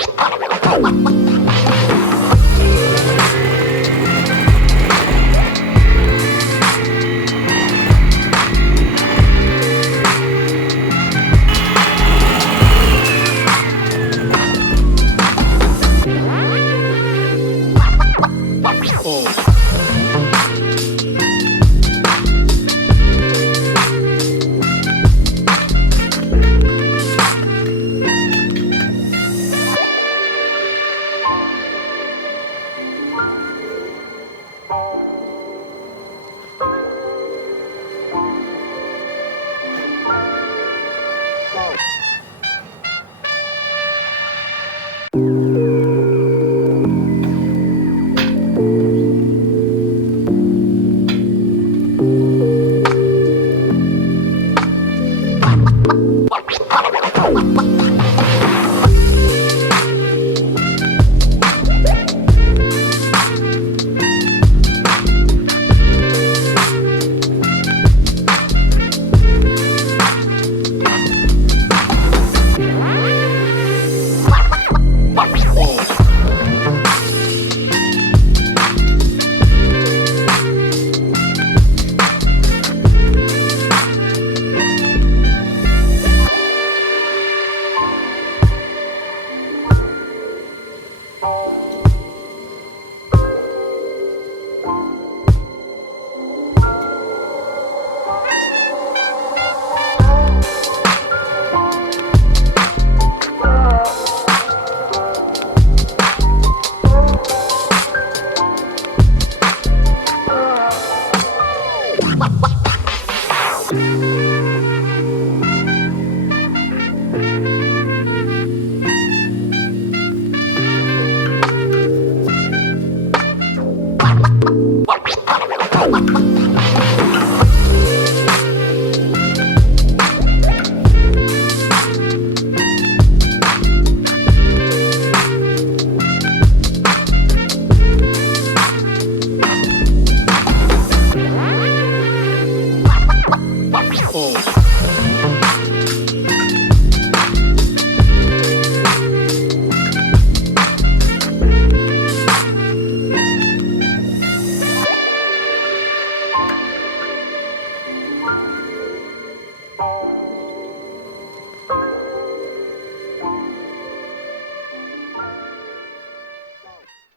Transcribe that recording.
What? Oh. Música